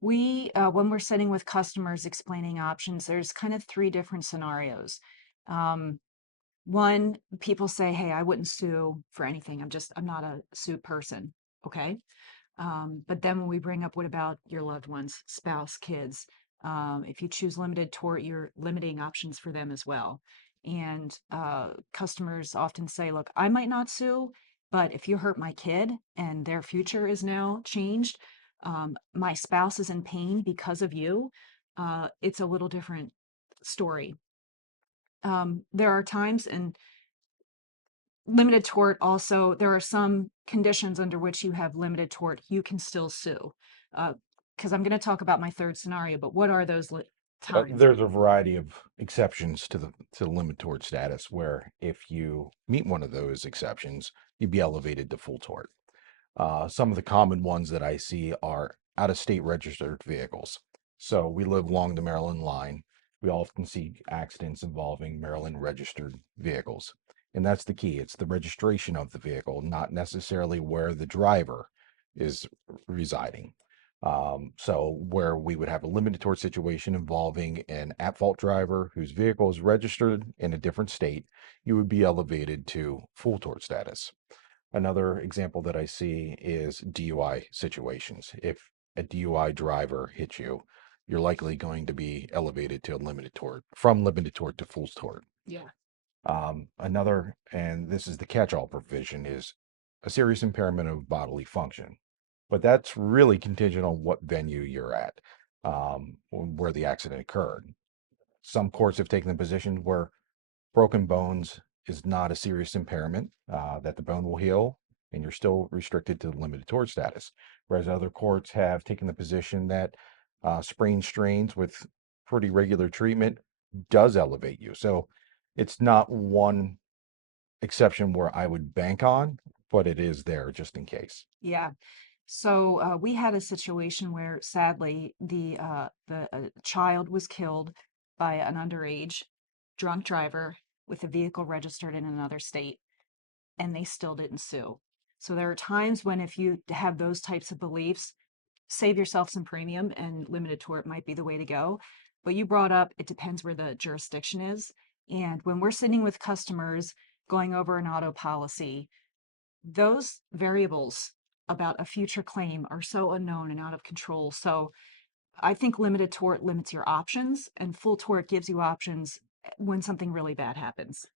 When we're sitting with customers explaining options, there's kind of three different scenarios. Um, One, people say, "Hey, I wouldn't sue for anything. I'm not a suit person." Okay. But then when we bring up, what about your loved ones, spouse, kids? If you choose limited tort, you're limiting options for them as well. And customers often say, look, I might not sue, but if you hurt my kid and their future is now changed, my spouse is in pain because of you, it's a little different story. There are times, and limited tort also, there are some conditions under which you have limited tort, you can still sue. Because I'm going to talk about my third scenario, but what are those times? There's a variety of exceptions to the limit tort status where if you meet one of those exceptions, you'd be elevated to full tort. Some of the common ones that I see are out of state registered vehicles. So we live along the Maryland line. We often see accidents involving Maryland registered vehicles. And that's the key. It's the registration of the vehicle, not necessarily where the driver is residing. So where we would have a limited tort situation involving an at-fault driver whose vehicle is registered in a different state, you would be elevated to full tort status. Another example that I see is DUI situations. If a DUI driver hits you, you're likely going to be elevated to a limited tort, from limited tort to full tort. Yeah. Another, and this is the catch-all provision, is a serious impairment of bodily function. But that's really contingent on what venue you're at, where the accident occurred. Some courts have taken the position where broken bones is not a serious impairment, that the bone will heal and you're still restricted to the limited tort status. Whereas other courts have taken the position that sprain strains with pretty regular treatment does elevate you. So it's not one exception where I would bank on, but it is there just in case. Yeah. So we had a situation where sadly the child was killed by an underage drunk driver with a vehicle registered in another state, and they still didn't sue. So there are times when, if you have those types of beliefs, save yourself some premium, and limited tort might be the way to go. But you brought up, it depends where the jurisdiction is. And when we're sitting with customers going over an auto policy, those variables about a future claim are so unknown and out of control. So I think limited tort limits your options, and full tort gives you options when something really bad happens.